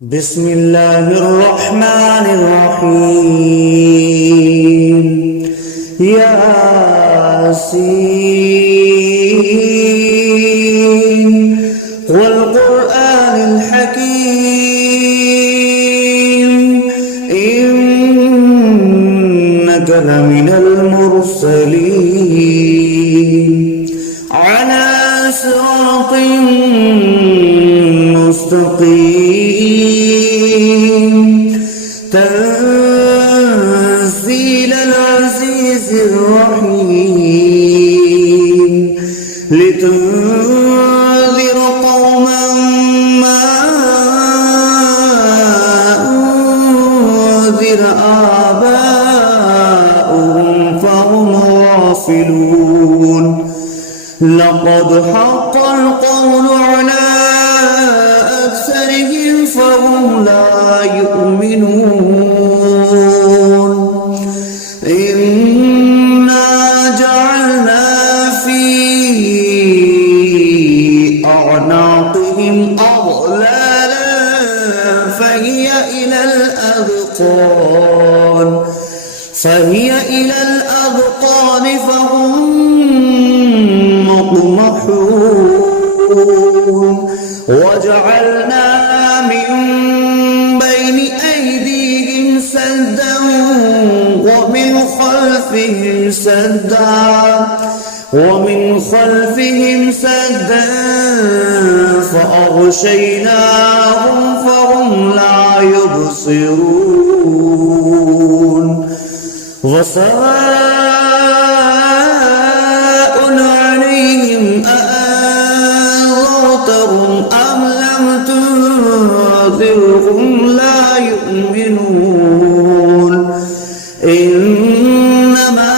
بسم الله الرحمن الرحيم ياسين والقرآن الحكيم إنك لمن المرسلين على صراط مستقيم تنزيل العزيز الرحيم لتنذر قوما ما أنذر آباؤهم فهم غافلون لقد حق القول على أكثرهم فهم لا يؤمنون إنا جعلنا في أعناقهم أغلالا فهي إلى الأذقان فهم مقمحون وجعلنا من بين أيديهم سدا ومن خلفهم سدا فأغشيناهم فهم لا يبصرون وسواء عليهم أأنذرتهم أم لم تنذرهم لا يؤمنون إنما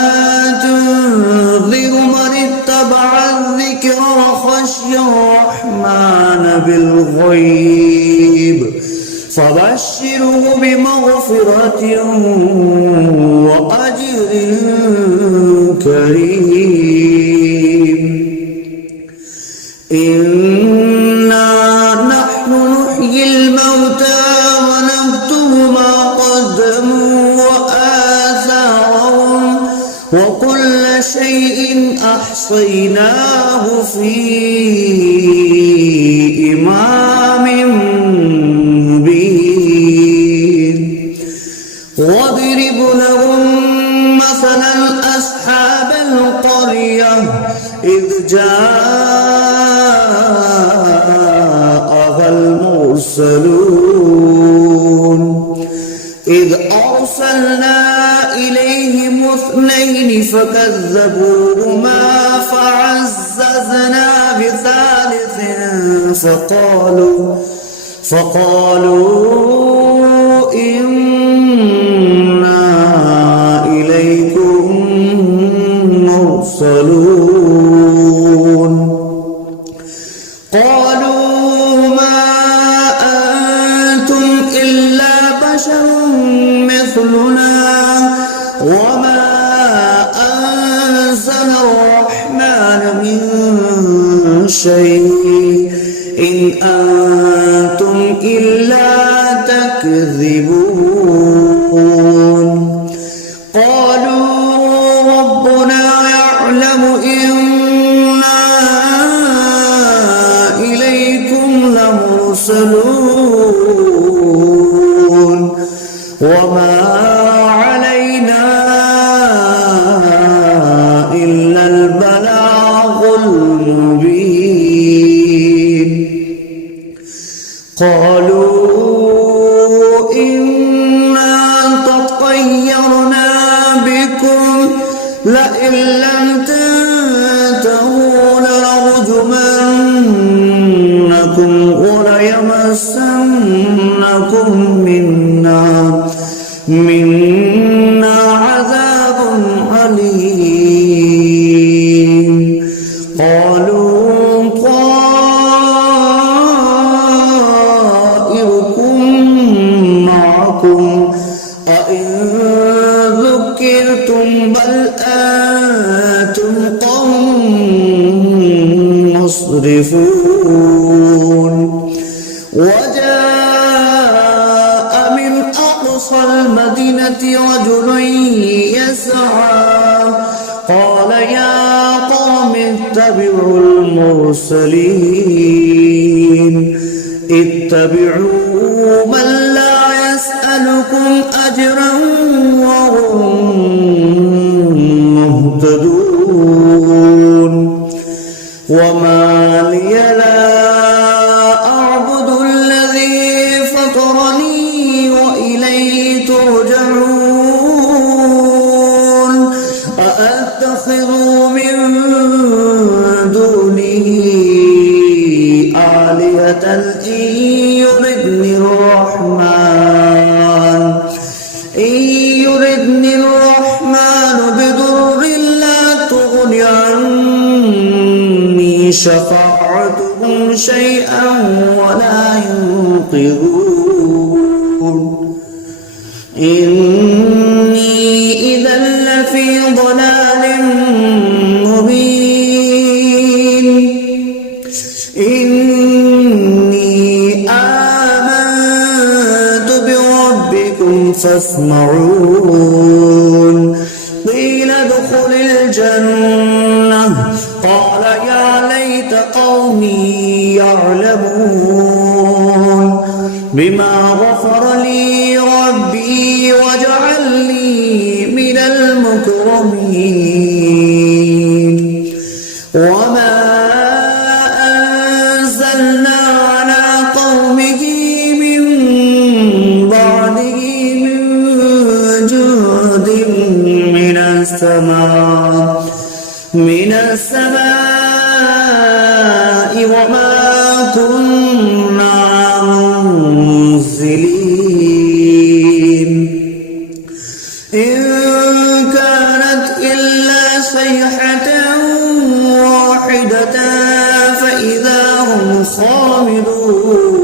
تنذر من اتبع الذكر وخشي الرحمن بالغيب فبشره بمغفرة وأجر كريم إنا نحن نحيي الموتى ونكتب ما قدموا وآثارهم وكل شيء أحصيناه في إمام مبين واضرب لهم مثلا أصحاب القرية إذ جاءها المرسلون إذ أرسلنا إليهم اثنين فكذبوهما فعززنا بثالث فقالوا إنا إليكم مرسلون قالوا ما أنتم إلا بشر مثلنا وما أنزل الرحمن من شيء إن أنتم إلا تكذبون قالوا ربنا يعلم إنا إليكم لمرسلون وما علينا إلا البلاغ المبين قالوا إنا تطيرنا بكم لئن لم تنتهوا لنرجمنكم وليمسنكم منا عذاب أليم قالوا طائركم معكم أئن ذكرتم بل أنتم قوم مسرفون وجاء أقصى المدينة رجل يسعى قال يا قوم اتبعوا المرسلين اتبعوا من لا يسألكم أجرا وهم مهتدون وما لي لا أعبد الذي فطرني وإليه ترجعون أأتخذ من دونه آلهة إن يردني الرحمن بضر لا تغن عني شفاعتهم شيئا ولا ينقذون إني إذا لفي ضلال مبين إني آمنت بربكم فاسمعون قيل ادخل الجنة قال يا ليت قومي يعلمون بما غفر لي ربي وجعلني من المكرمين وما أنزلنا على قومه من بعده من جند من السماء وما كنا منزلين إن كانت إلا صيحة واحدة فإذا هم خامدون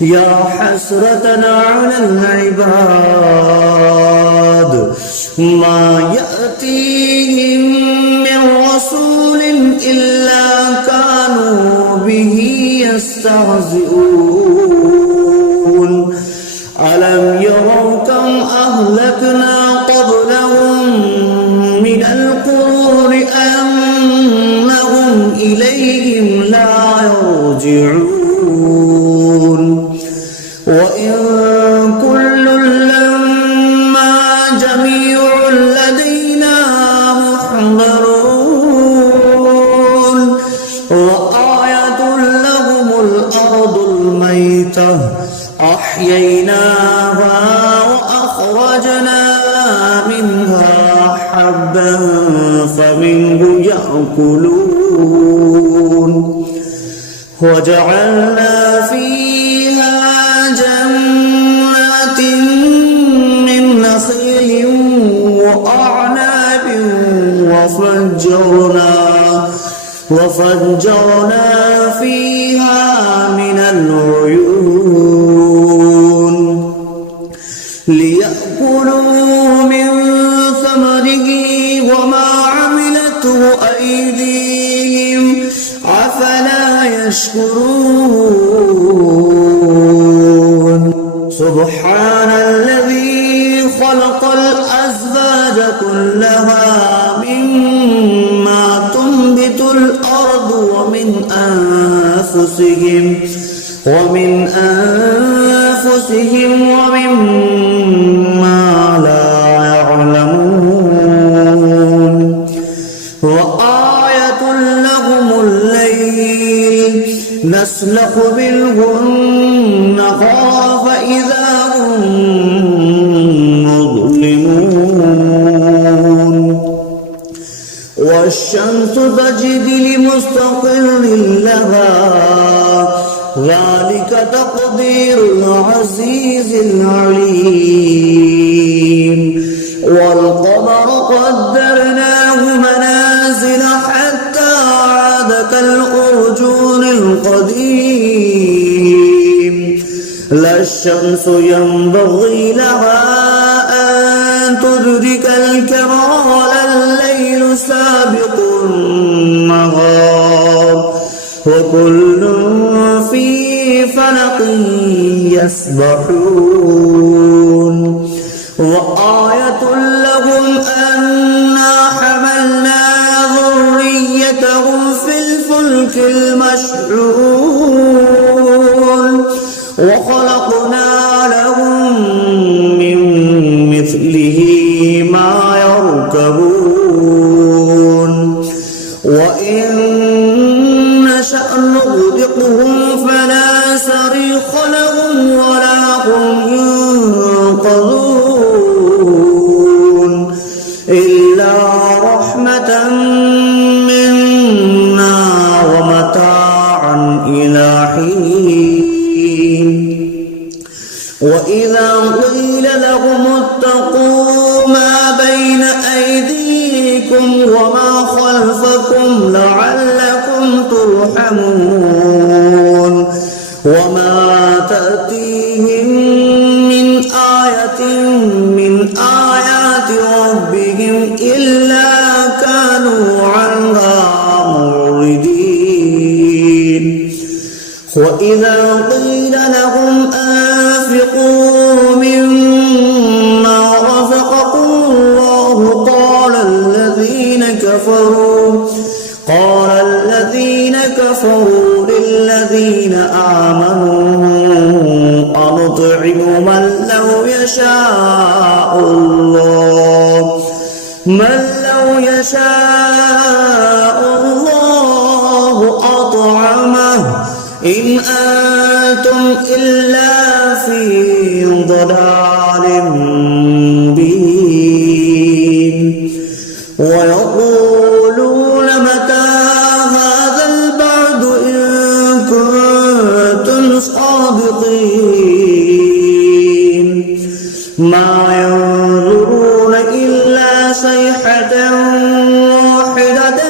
يا حسرة على العباد ما يأتيهم من رسول إلا كانوا به يستهزئون ألم يروا كم أهلكنا قبلهم من القرون أنهم إليهم لا يرجعون وإن كل لما جميع لدينا محضرون وآية لهم الأرض الميتة أحييناها وأخرجنا منها حبا فمنه يأكلون وجعلنا فيها جنات من نخيل وأعناب وفجرنا فيها من العيون ليأكلوا من ثمره وما عملته أيديهم أفلا يشكرون سبحان الذي خلق الأزواج كلها مما تنبت الأرض ومن أنفسهم ومما لا يعلمون وآية لهم الليل نسلخ منه النهار فإذا هم مظلمون والشمس تجري لمستقر لها ذلك تقدير العزيز العليم والقمر قدرناه منازل حتى عاد كالأرجون القديم لا الشمس ينبغي لها أن تدرك الكمال الليل سابق النهار وكل في فلق يسبحون وخلقنا لهم من مثله ما يركبون وإن نشأ نغرقهم فلا صريخ لهم ولا هم ينقذون إلا رحمة منا ومتاعا إلى حين وإذا قيل لهم اتقوا ما بين أيديكم وما خلفكم لعلكم ترحمون وما تأتيهم من آية من آيات ربهم إلا كانوا عنها معرضين وإذا قيل لهم أنفقوا مما رزقكم الله قال الذين كفروا للذين آمنوا أنطعم من لو يشاء الله أطعمه إن أنتم إلا في ضلال مبين ويقولون متى هذا البعد إن كنتم صادقين ما ينظرون إلا صيحة واحدة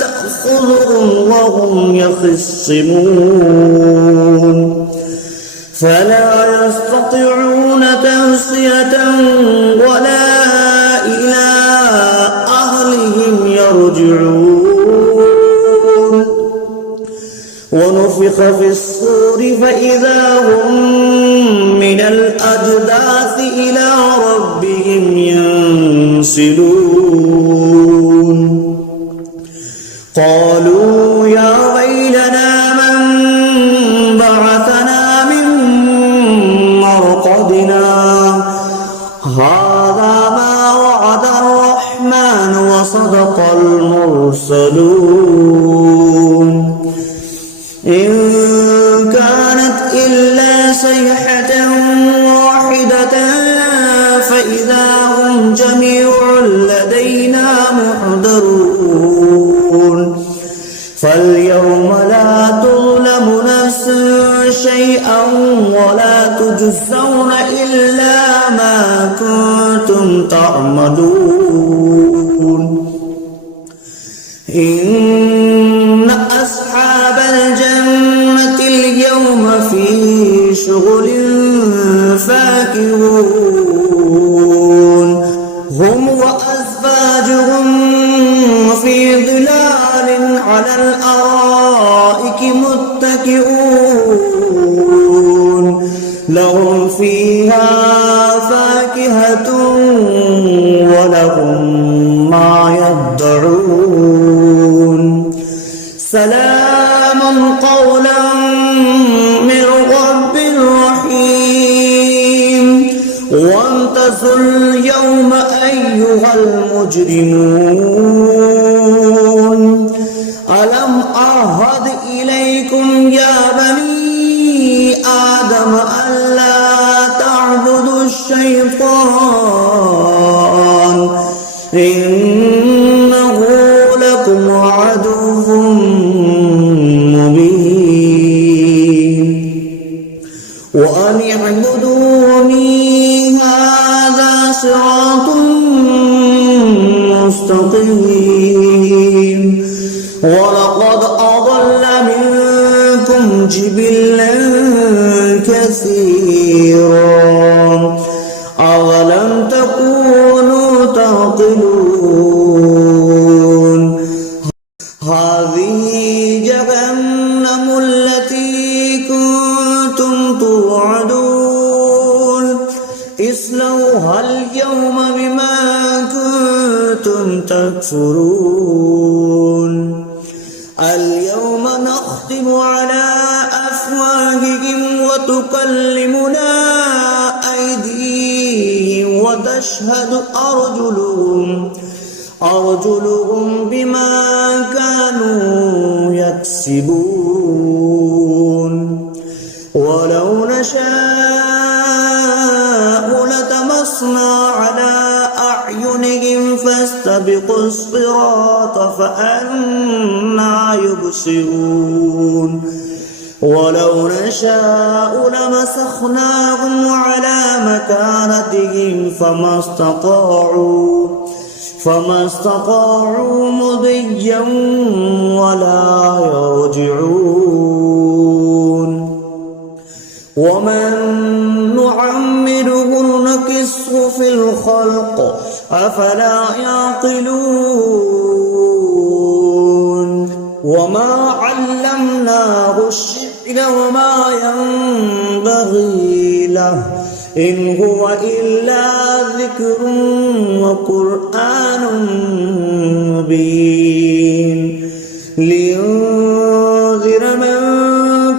تأخذهم وهم يخصمون فلا يستطيعون توصية ولا إلى أهلهم يرجعون ونفخ في الصور فإذا هم من الأجداث إلى ربهم ينسلون قالوا يا ويلنا من بعثنا من مرقدنا هذا ما وعد الرحمن وصدق المرسلون إن كانت إلا صيحة واحدة فإذا هم جميع لدينا محضرون فاليوم لا تظلم نفس شيئا ولا تجزون إلا ما كنتم تعملون إن أصحاب الجنة اليوم في شغل فاكهون هم وأزواجهم في ظلال على الأرائك متكئون لهم فيها فاكهة ولهم ما يدعون سلام قولا من رب رحيم وامتازوا اليوم أيها المجرمون ألم أعهد إليكم يا بني آدم ألا تعبدوا الشيطان إنه لكم عدو مبين وأن اعبدوني هذا صراط مستقيم ولقد أضل منكم جبلا كثيرا أولم تكونوا تعقلون هذه جهنم التي كنتم توعدون اصلوها اليوم بما كنتم تكفرون اليوم نختم على أفواههم تشهد أرجلهم بما كانوا يكسبون ولو نشاء لطمسنا على أعينهم فاستبقوا الصراط فأنى يبصرون ولو نشاء لمسخناهم على مكانتهم فما استطاعوا مضيا ولا يرجعون ومن نعمره نكسه في الخلق أفلا يعقلون وما علمناه الشعر وما ينبغي له إن هو إلا ذكر وقرآن مبين لينذر من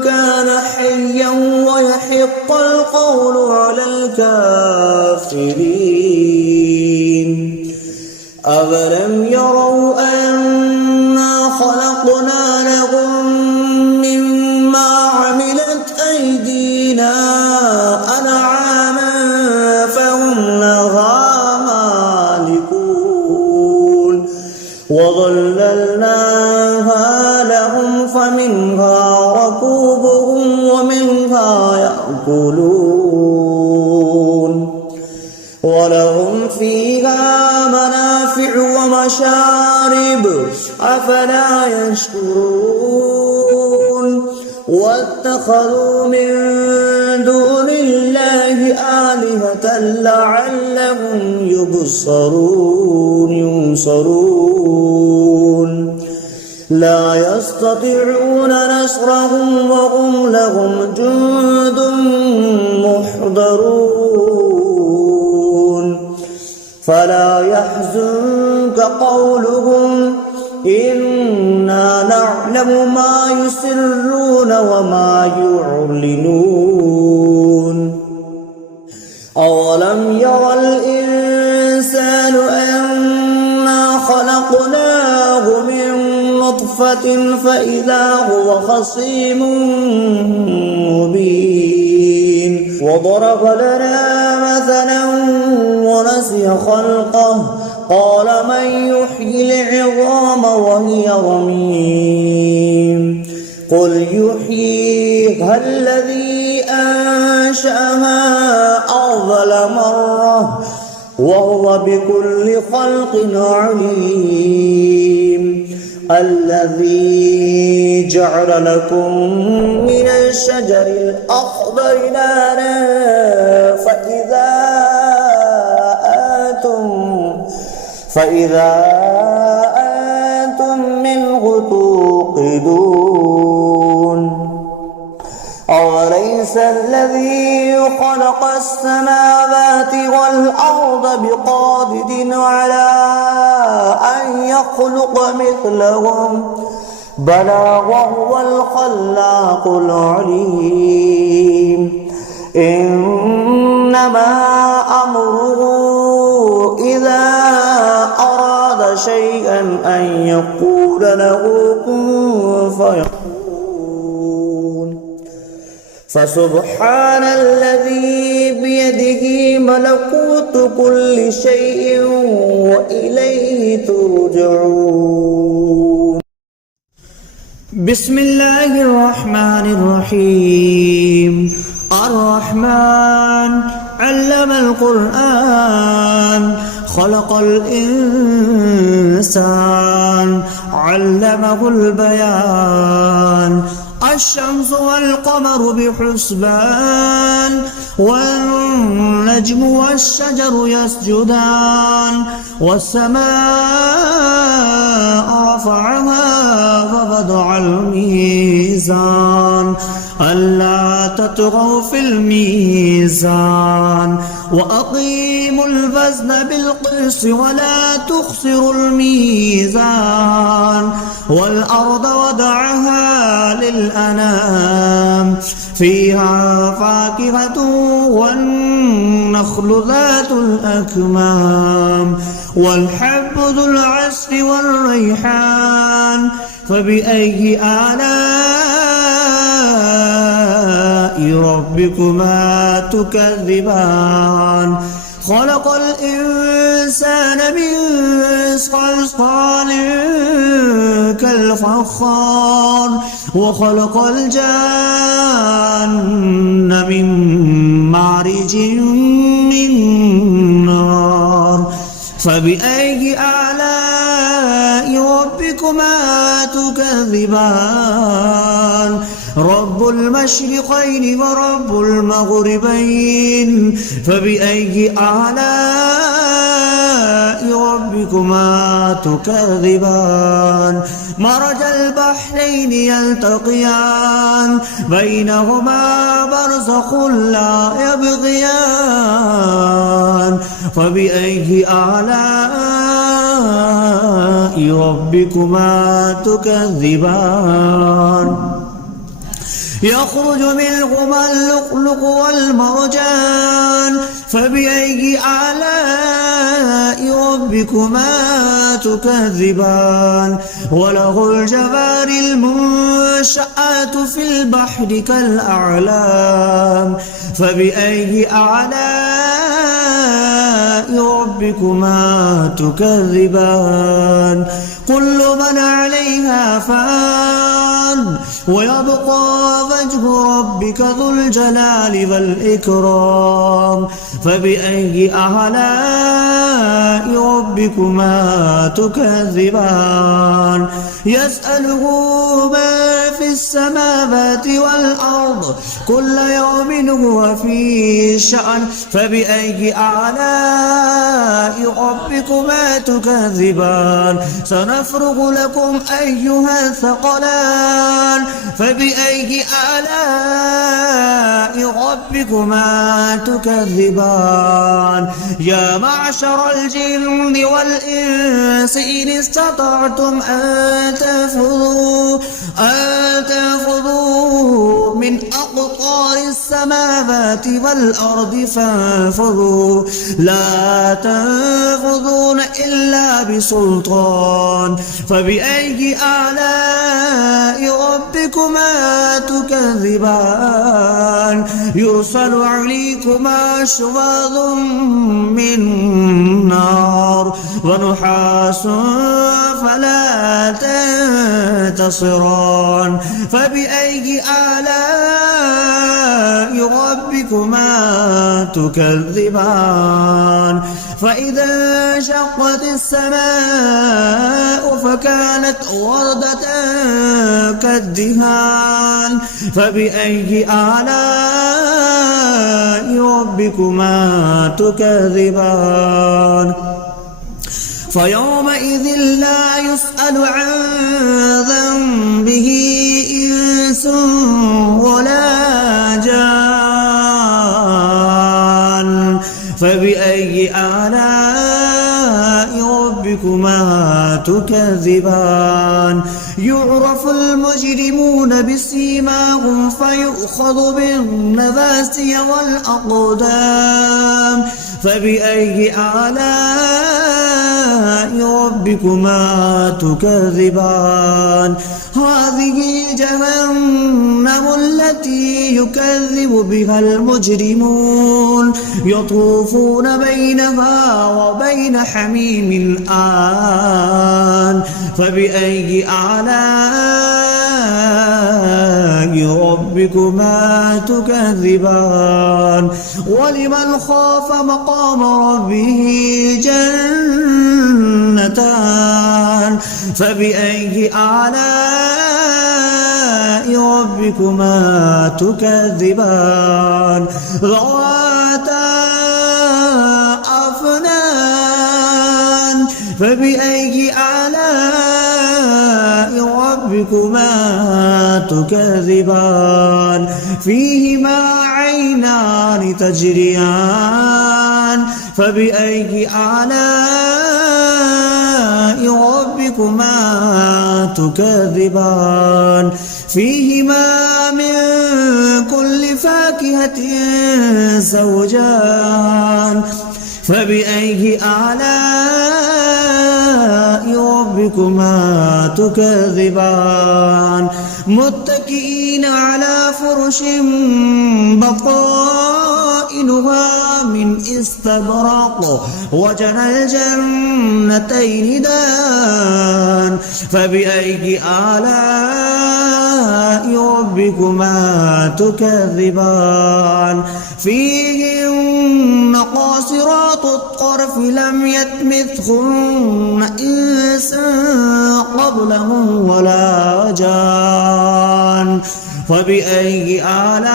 كان حيا ويحق القول على الكافرين أولم يروا أنا خلقنا لهم مما عملت أيدينا أنعاما فهم لها مالكون وظللناها لهم فمنها ركوبهم ومنها يأكلون ولهم فيها منافع ومشارب أفلا يشكرون واتخذوا من دون الله آلهة لعلهم ينصرون لا يستطيعون نصرهم وهم لهم جند محضرون فلا يحزنك قولهم إنا نعلم ما يسرون وما يعلنون أولم ير الإنسان أنا خلقناه من نطفة فإذا هو خصيم مبين وضرب لنا مثلا ونسي خلقه قال من يحيي العظام وهي رميم قل يحييها الذي أنشأها أول مرة وهو بكل خلق عليم الذي جعل لكم من الشجر الأخضر نارا فإذا أنتم منه توقدون أوليس الذي خلق السماوات والأرض بقادر على أن يخلق مثلهم بلى وهو الخلاق العليم إنما أمره إذا أراد شيئا أن يقول له كن فيكون فسبحان الذي بيده ملكوت كل شيء وإليه ترجعون بسم الله الرحمن الرحيم الرحمن علم القرآن خلق الإنسان علمه البيان الشمس والقمر بحسبان والنجم والشجر يسجدان والسماء رفعها ووضع الميزان ألا تطغوا في الميزان وأقيموا الوزن بالقسط ولا تخسروا الميزان والأرض وضعها للأنام فيها فاكهة والنخل ذات الأكمام والحب ذو العصف والريحان فبأي آلاء ربكما تكذبان خلق الإنسان من صلصال كالفخار وخلق الجان من مارج من نار فبأي آلاء ربكما تكذبان رب المشرقين ورب المغربين فبأي آلاء ربكما تكذبان مرج البحرين يلتقيان بينهما برزخ لا يبغيان فبأي آلاء ربكما تكذبان يخرج منهما اللؤلؤ والمرجان فبأي آلاء ربكما تكذبان وله الجوار المنشآت في البحر كالأعلام فبأي آلاء ربكما تكذبان كل من عليها فان ويبقى وجه ربك ذو الجلال والإكرام فبأي آلاء ربكما تكذبان يسأله ما في السماوات والأرض كل يوم هو في شأن فبأي آلاء ربكما تكذبان سنفرغ لكم أيها الثقلان فبأي آلاء ربكما تكذبان يا معشر الجن والإنس إن استطعتم أن تنفذوا من أقطار السماوات والأرض فانفذوا لا تنفذون إلا بسلطان فبأي آلاء ربكما تكذبان يرسل عليكما شواظ من نار ونحاس فلا تنتصران فبأي آلاء ربكما تكذبان فإذا انشقت السماء فكانت وردة كالدهان فبأي آلاء ربكما تكذبان فيومئذ لا يسأل عن ذنبه إنس ولا جان فبأي آلاء ربكما تكذبان يعرف المجرمون بسيماهم فيؤخذ بالنواسي والأقدام فبأي آلاء ربكما تكذبان هذه جهنم التي يكذب بها المجرمون يطوفون بينها وبين حميم آن فبأي آلاء ربكما تكذبان ولمن خاف مقام ربه جنتان فبأي آلاء ربكما تكذبان ذواتا أفنان فبأي آلاء ربكما تكذبان فيهما عينان تجريان فبأي آلاء ربكما تكذبان فيهما من كل فاكهة زوجان فبأي آلاء ربكما تكذبان متكئين على فرش بطائنها من استبرق وجنى الجنتين دان فبأي آلاء ربكما تكذبان فيهن قاصرات الطرف لم يطمثهن إنس قبلهم ولا جان فبأي آلاء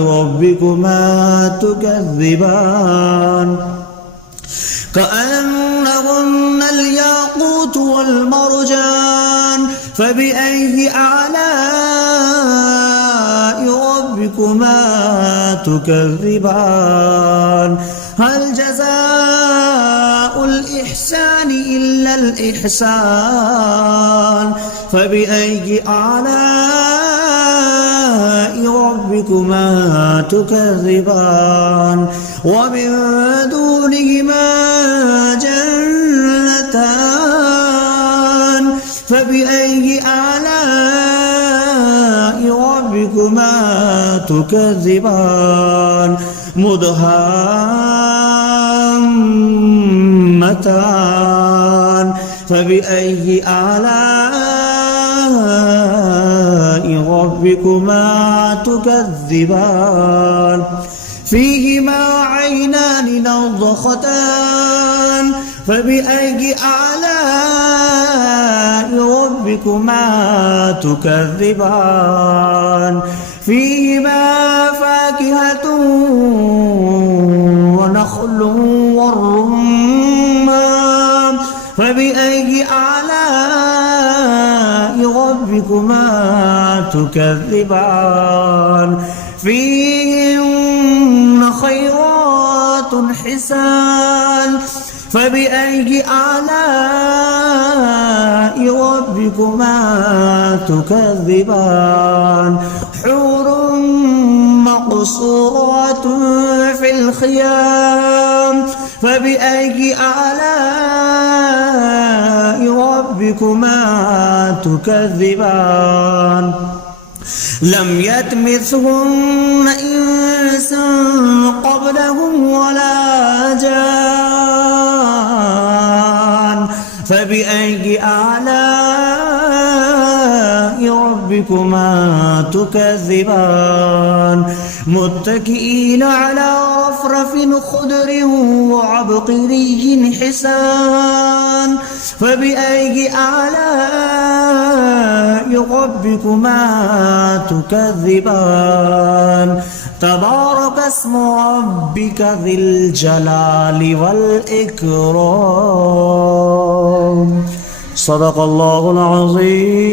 ربكما تكذبان كأنهن الياقوت والمرجان فبأي آلاء ربكما تكذبان هل جزاء الإحسان إلا الإحسان فبأي آلاء ربكما تكذبان ومن دونهما جنتان فبأي آلاء ربكما تكذبان مدهامتان فبأي آلاء ربكما تكذبان فيهما عينان نضختان فبأي آلاء ربكما تكذبان فيهما فاكهة ونخل والرمان فبأي آلاء ربكما تكذبان فيهن خيرات حسان فبأي آلاء ربكما تكذبان حور مقصورات في الخيام فبأي آلاء ربكما تكذبان لم يطمثهن إنس قبلهم ولا جان فبأي آلاء ربكما تكذبان متكئين على رفرف خضر وعبقري حسان فبأي آلاء ربكما تكذبان تبارك اسم ربك ذي الجلال والإكرام صدق الله العظيم.